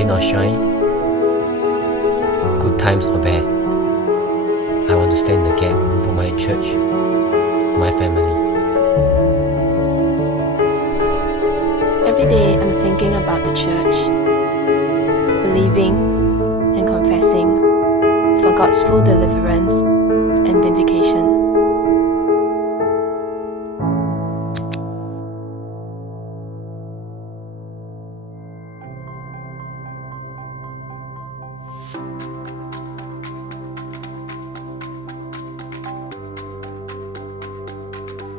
rain or shine, good times or bad, I want to stand in the gap for my church, my family. Every day I'm thinking about the church, believing and confessing for God's full deliverance and vindication.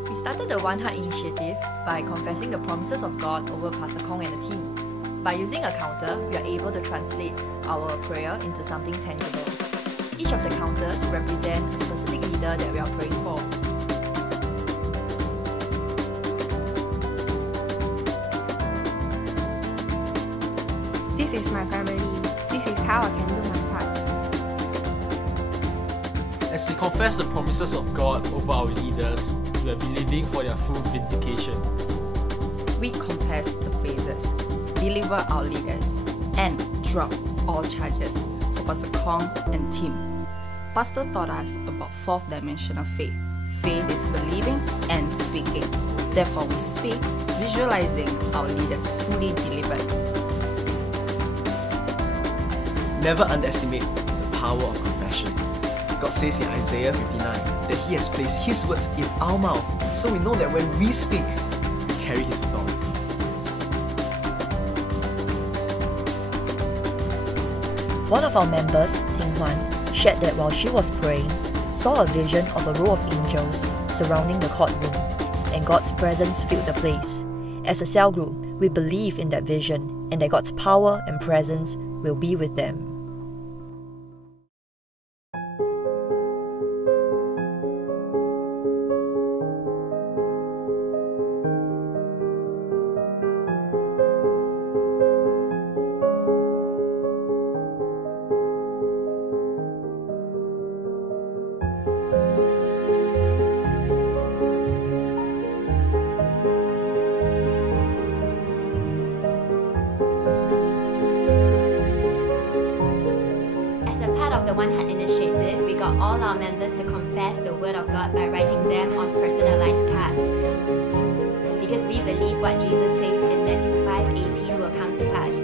We started the One Heart initiative by confessing the promises of God over Pastor Kong and the team. By using a counter, we are able to translate our prayer into something tangible. Each of the counters represent a specific leader that we are praying for. This is my family. This is how I can do my part. As we confess the promises of God over our leaders, we are believing for their full vindication. We confess the phrases, deliver our leaders, and drop all charges for Pastor Kong and team. Pastor taught us about fourth dimension of faith. Faith is believing and speaking. Therefore, we speak, visualizing our leaders fully delivered. Never underestimate the power of confession. God says in Isaiah 59 that He has placed His words in our mouth, so we know that when we speak, we carry His authority. One of our members, Ting Huan, shared that while she was praying, saw a vision of a row of angels surrounding the courtroom, and God's presence filled the place. As a cell group, we believe in that vision and that God's power and presence will be with them. Of the One Heart initiative, we got all our members to confess the Word of God by writing them on personalized cards. Because we believe what Jesus says in Matthew 5:18 will come to pass.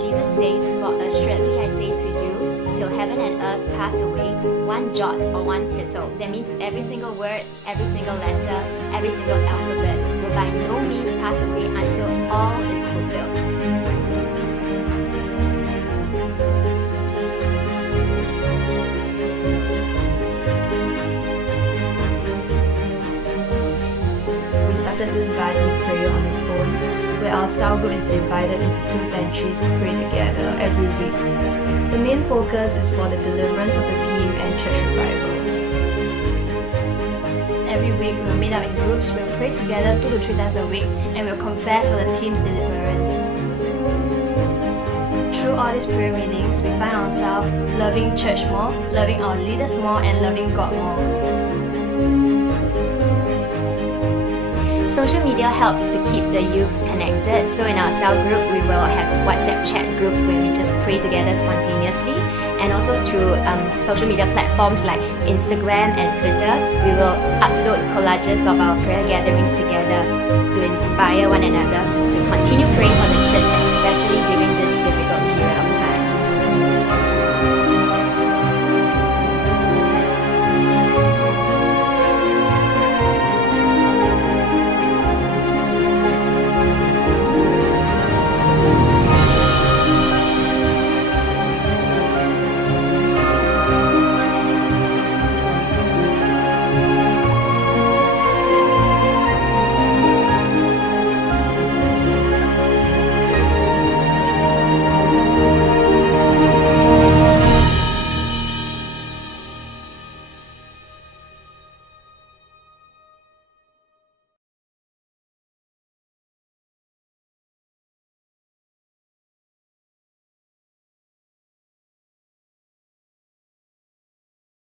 Jesus says, "For assuredly I say to you, till heaven and earth pass away, one jot or one tittle," that means every single word, every single letter, every single alphabet will by no means pass away until all is fulfilled. This Bible prayer on the phone, where our cell group is divided into 2 centuries to pray together every week. The main focus is for the deliverance of the team and church revival. Every week we'll meet up in groups, we'll pray together 2 to 3 times a week, and we'll confess for the team's deliverance. Through all these prayer meetings, we find ourselves loving church more, loving our leaders more, and loving God more. Social media helps to keep the youths connected, so in our cell group we will have WhatsApp chat groups where we just pray together spontaneously, and also through social media platforms like Instagram and Twitter, we will upload collages of our prayer gatherings together to inspire one another to continue praying for the church, especially during this difficult period.